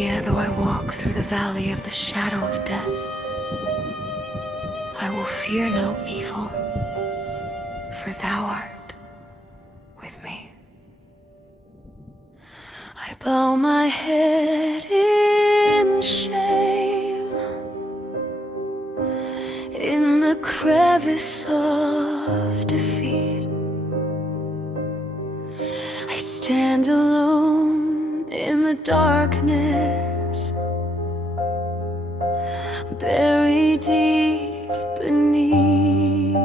Yea, though I walk through the valley of the shadow of death, I will fear no evil, for thou art with me. I bow my head in shame, in the crevice of defeat. I stand alone in the darkness, buried deep beneath,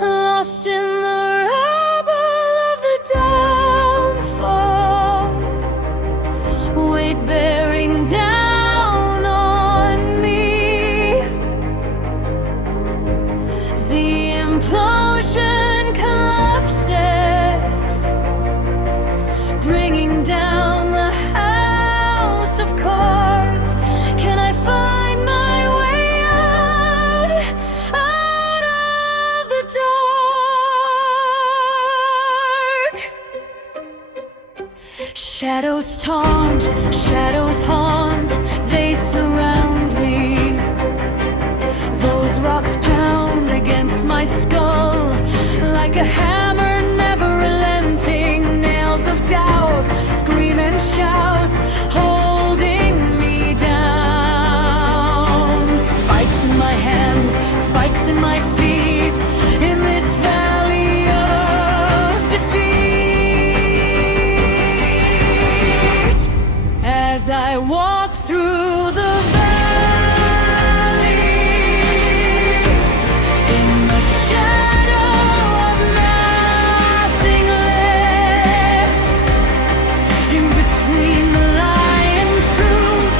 lost in the rubble of the downfall, weight bearing down on me. The implosion collapses, bringing down the house of cards. Can I find my way out of the dark? Shadows taunt, shadows haunt, they surround me. Those rocks pound against my skull like a hammer, never relenting. Nails of doubt scream and shout, holding me down. Spikes in my hands, spikes in my feet, in this valley of defeat. As I walk through the valley, in the shadow of nothing left, in between the lie and truth,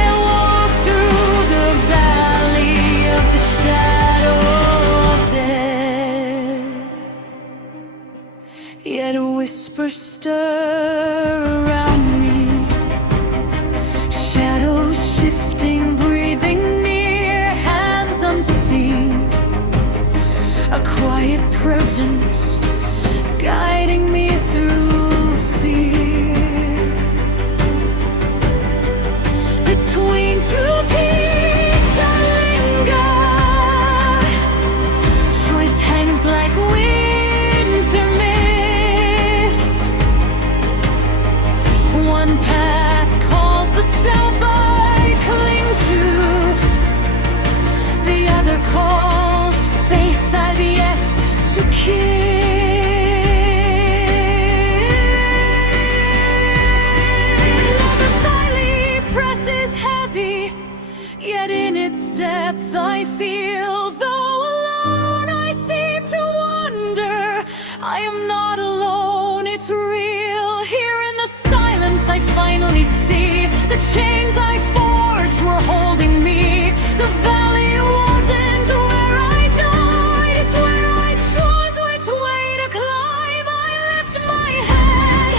I walk through the valley of the shadow of death. Yet whispers stir around me, shadows shifting, breathing near, hands unseen, a quiet presence guiding me through fear. Between two peaks I linger, choice hangs like winter mist. One path calls the self I cling to, the other calls faith I've yet to kill. The valley presses heavy, yet in its depth I feel. Though alone I seem to wonder, I am not alone, it's real. Here in the silence I finally see the chains I forged were holding me. The valley wasn't where I died, it's where I chose which way to climb. I lift my head,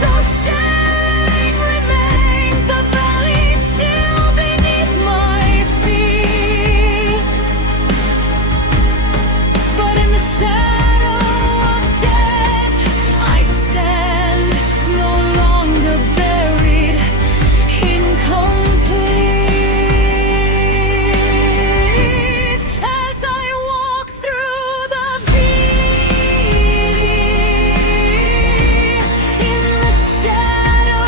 though shame remains, the valley still beneath my feet. But in the shadow of death I stand, no longer buried, incomplete. As I walk through the valley, in the shadow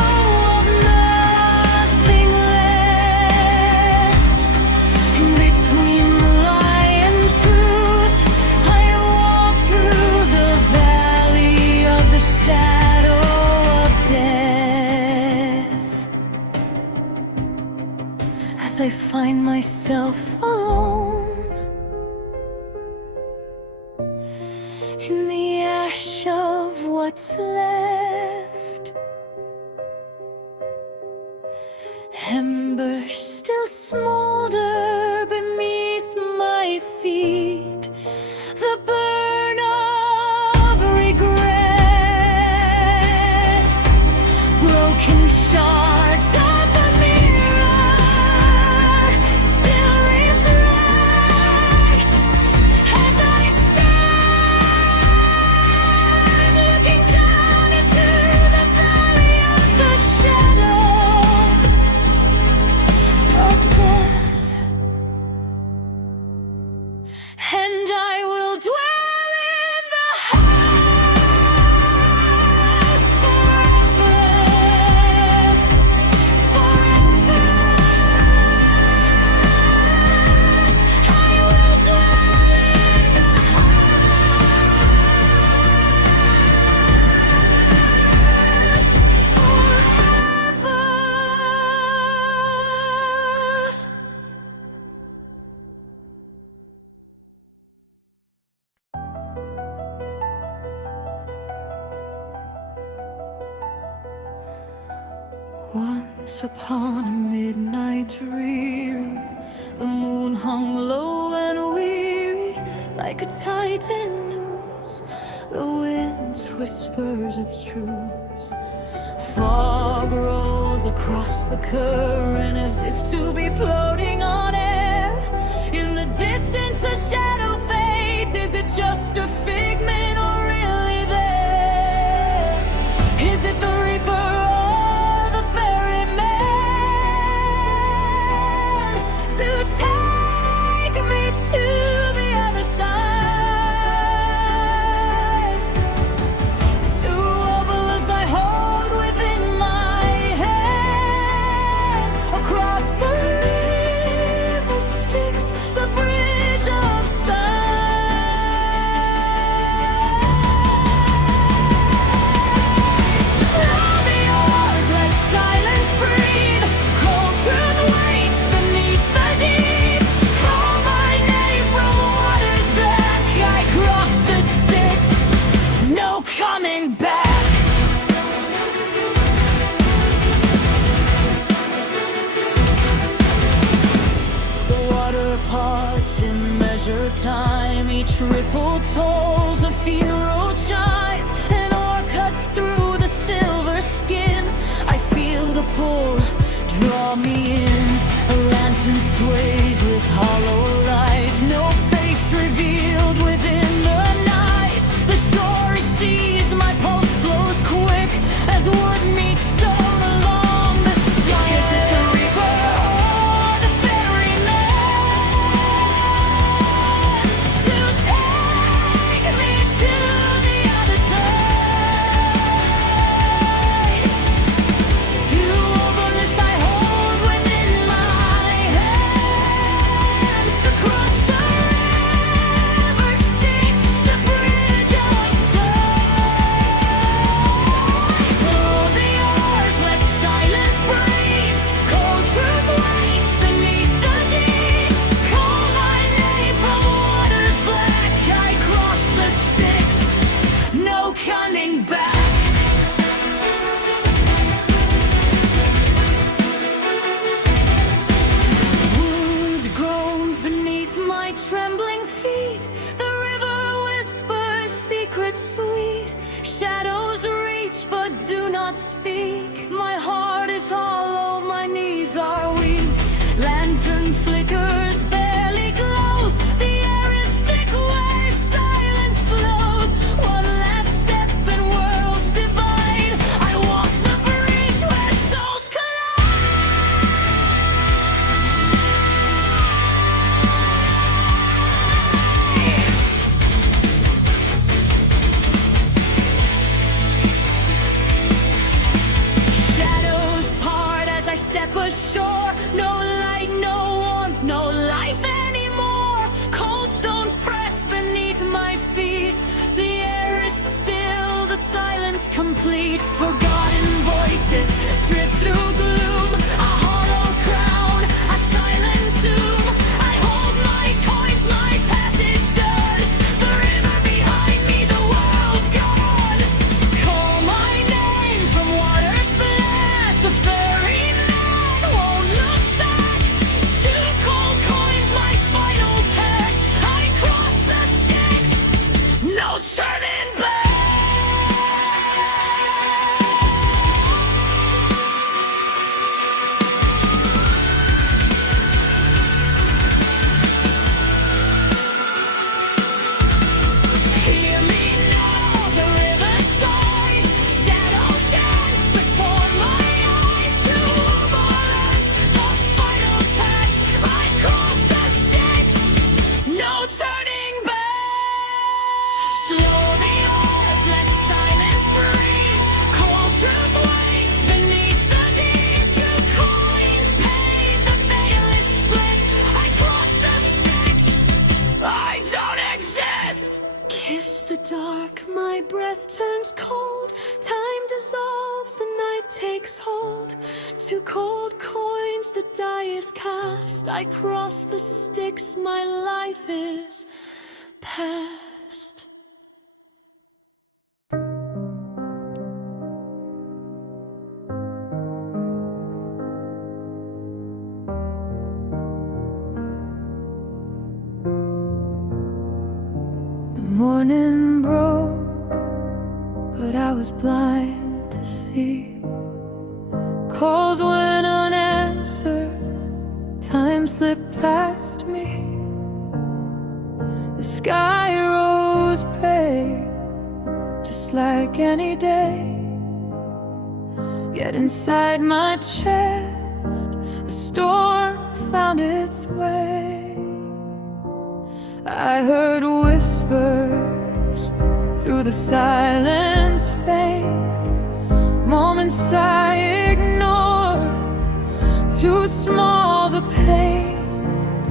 of nothing left, in between the lie and truth, I walk through the valley of the shadow of death. As I find myself alone in the ash of what's left, embers still smolder beneath my feet, the burn of regret, broken shards of the mirror still reflect as I stand looking down into the Once upon a midnight dreary, the moon hung low and weary, like a titan noose. The wind's whispers abstruse. Fog rolls across the current as if to be floating on air. In the distance a shadow fades. Is it just a figment or really there? Is it the reaper or the ferryman to take me to the other side? Two obelisks I hold within my hand. Across the river Styx, the bridge of sight. Slow the oars, let silence breathe. Cold truth waits beneath the deep. Call my name from waters back. I cross the Styx, no coming back. The water parts in measured time. Each ripple tolls a funeral chime. An oar cuts through the silver skin. I feel the pull draw me in. A lantern sways with hollow light. No face revealed within the night. The shore recedes, my pulse slows quick as wood meets stone along the side. Is it the reaper or the ferryman to take me to the other side? Two obelisks I hold within my hand. Across the river Styx, the bridge of sight. Slow the oars, let silence breathe. Cold truth waits beneath the deep. Call my name from waters black. I cross the Styx, no coming back. Wounds, groans beneath my trembling feet. The river whispers secrets sweet. Shadows reach but do not speak. My heart is hollow, my knees are weak. Lantern flickers, barely glows. The air is thick where silence flows. One last step and worlds divide. I walk the bridge where souls collide. Shadows part as I step ashore. No light, no warmth, no life anymore. Cold stones press beneath my feet. The air is still, the silence complete. Forgotten voices drift through gloom. A hollow crown, a silent tomb. I hold my coins, my passage done. The river behind me, the world gone. Call my name from waters black. The ferryman won't look back. Two cold coins, my final pact. I cross the Styx, no turning back. Hear me now, the river sighs. Shadows dance before my eyes. Two obelisks, the final task. I cross the Styx, no turning back. Slow the oars, let silence breathe. Cold truth waits beneath the deep. Two coins paid, the veil is split. I cross the Styx, I don't exist. Kiss the dark, my breath turns cold. Time dissolves, the night takes hold. Two cold coins, the die is cast. I cross the Styx, my life is past. morning broke, but I was blind to see. Calls went unanswered, time slipped past me. The sky rose pale, just like any day. Yet inside my chest, the storm found its way. I heard whispers through the silence fade, moments I ignore, too small to paint.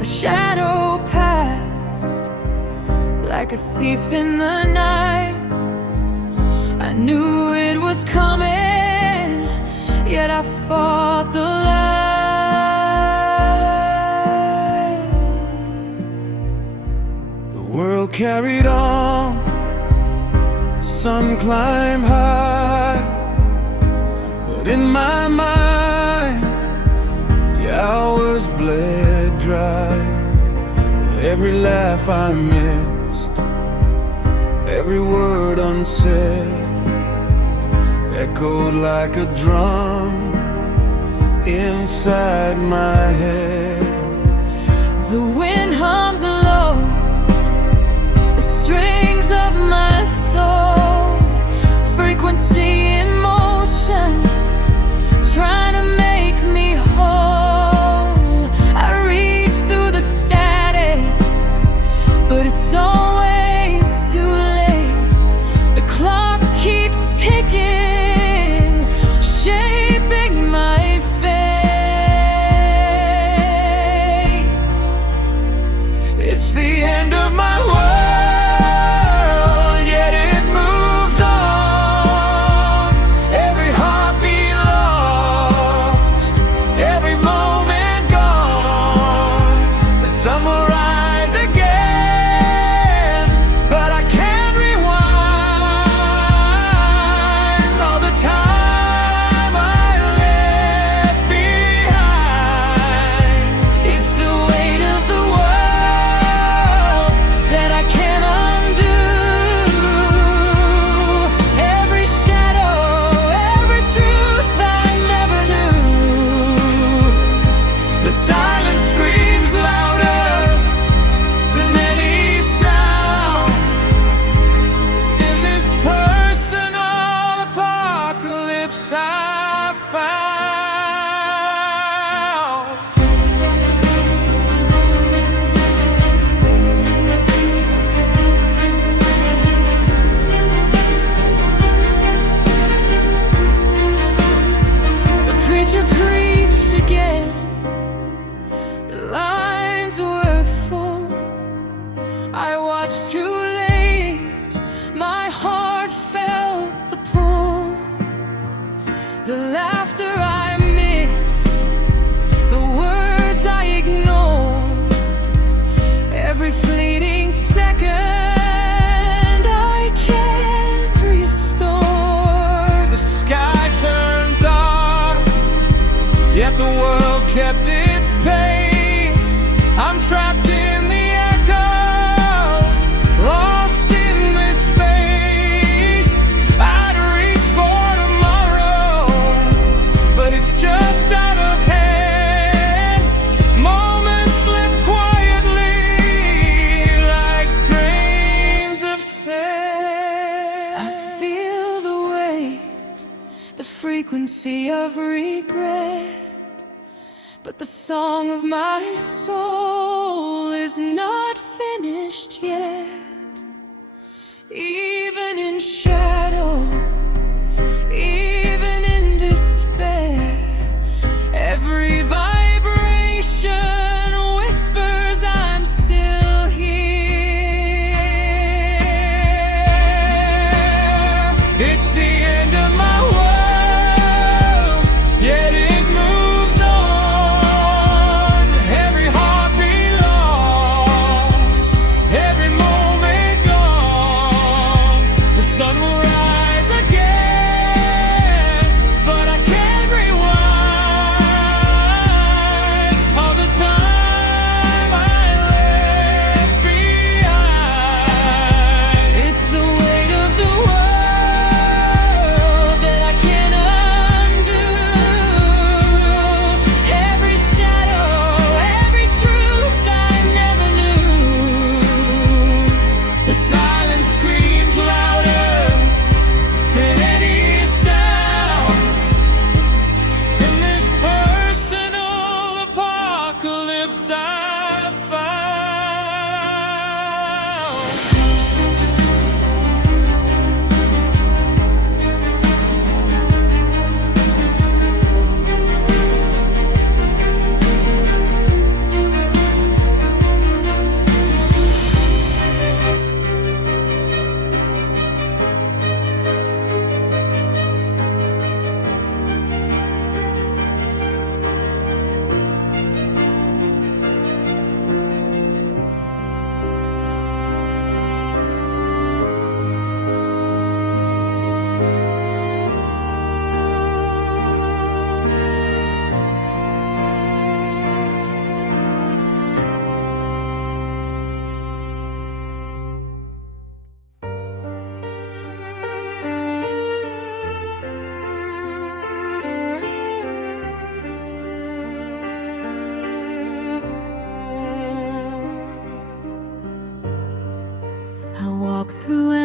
A shadow passed like a thief in the night. I knew it was coming, yet I fought the light. The world carried on, the sun climbed high, but in my mind the hours bled dry. Every laugh I missed, every word unsaid, echoed like a drum inside my head. The wind hums low, the strings of my soul, frequency in motion, trying to make me whole. I reach through the static, but it's always too late. The clock keeps ticking, shaping my fate. It's the end of my world, yet it moves on. Every heartbeat lost, every moment gone. The sun will rise again, but I can't rewind all the time I left behind. It's the weight of the world that I can't undo. Every shadow, every truth I never knew. The silence screams louder than any sound in this personal apocalypse I found. The preacher preached again, the lines were full. I watched too late, my heart felt the pull. The laughter I missed, the words I ignored, every fleeting second I can't restore. The sky turned dark, yet the world kept its pace. I'm trapped in the echo, lost in this space. I'd reach for tomorrow, but it's just out of hand. Moments slip quietly like grains of sand. I feel the weight, the frequency of regret, but the song of my soul is not finished yet. Even in shadow, even in despair, every vibration whispers I'm still here. It's the end of my world, yet it moves on. Every heartbeat lost, every moment gone. The sun will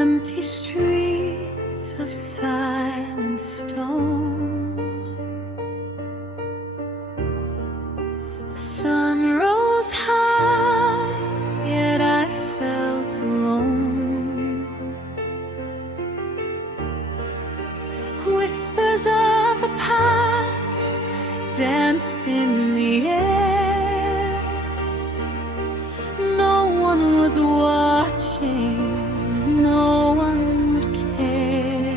empty streets of silent stone. The sun rose high, yet I felt alone. Whispers of the past danced in the air. No one was watching, no one would care.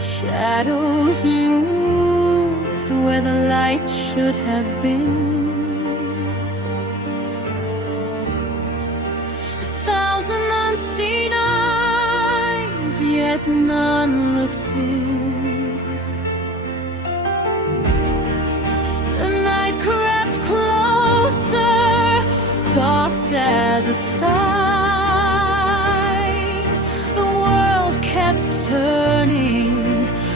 Shadows moved where the light should have been. A thousand unseen eyes, yet none looked in. The night crept closer, soft as a sigh. The world kept turning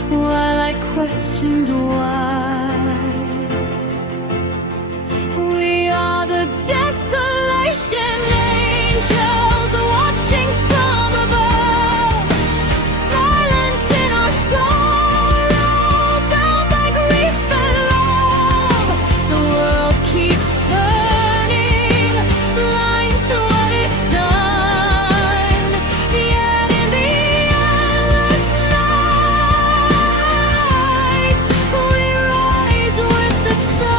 while I questioned why. We are the desolation angels watching from above, silent in our sorrow, bound by grief and love. The world keeps turning, blind to what it's done, yet in the endless night we rise with the sun.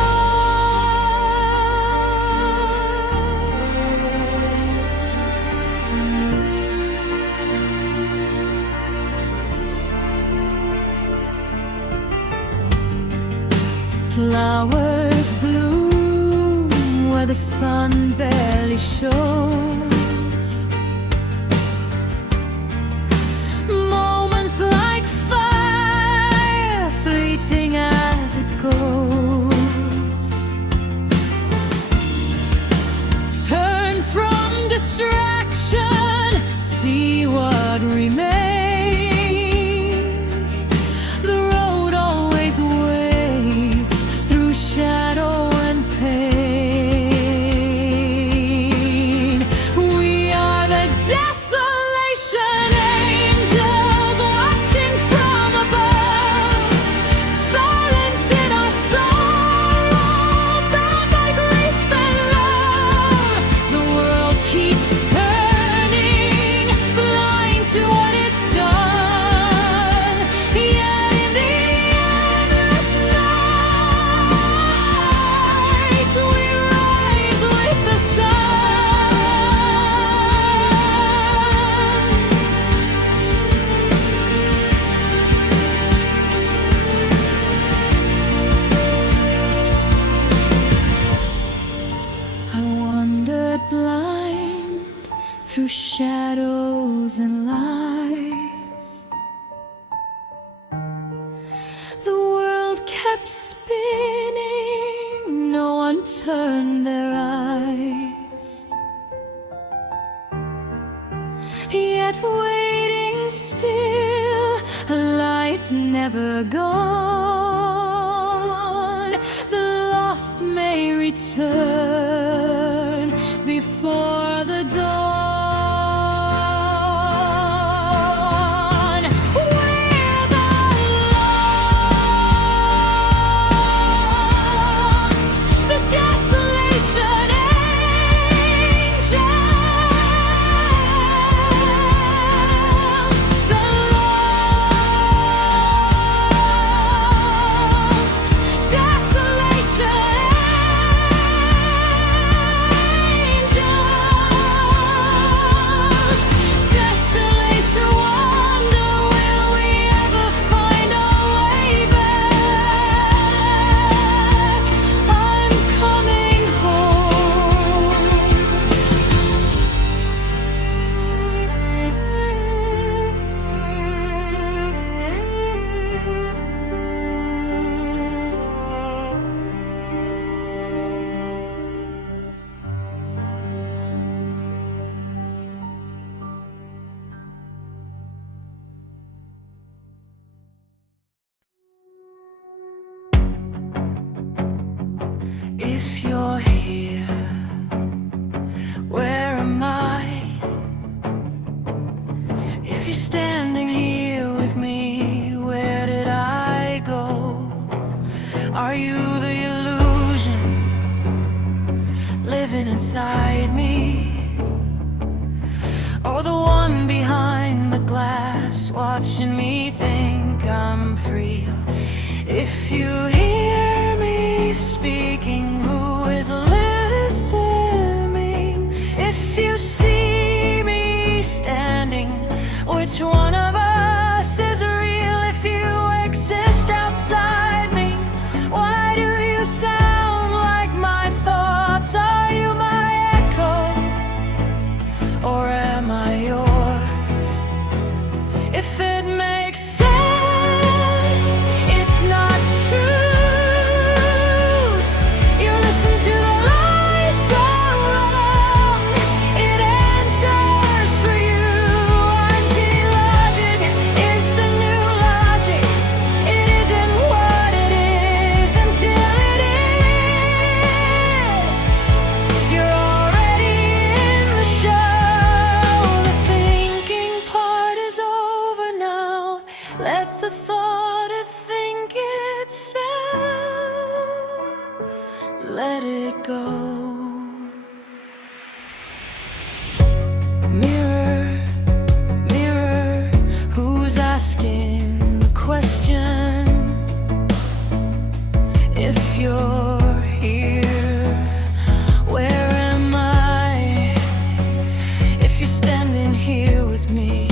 Flowers bloom where the sun barely shows. Moments like fire, fleeting as it goes. Turn from distraction, see what remains. The road always waits through shadow and pain. We are the desolation angels watching from above, silent in our sorrow, bound by grief and love. The world keeps turning, blind to what it's done, yet in the endless night we rise with the sun. I wandered blind through shadows and lies. The world kept spinning, no one turned their eyes. Yet waiting still, a light never gone. The lost may return before the dawn. We're the lost, the desolation angels, the lost, desolation angels. or the one behind the glass watching me think I'm free. If you hear me speaking, who is listening? If you see me standing, which one of us is real? If you exist outside me, why do you sound like my thoughts? Are you my echo, or am I yours? If it makes sense, it's not true. You listen to the lies so long, it answers for you. Anti-logic is the new logic. It isn't what it is until it is. You're already in the show. The thinking part is over now. Let the thought of think itself. Let it go. Mirror, mirror, who's asking the question? If you're here, where am I? If you're standing here with me,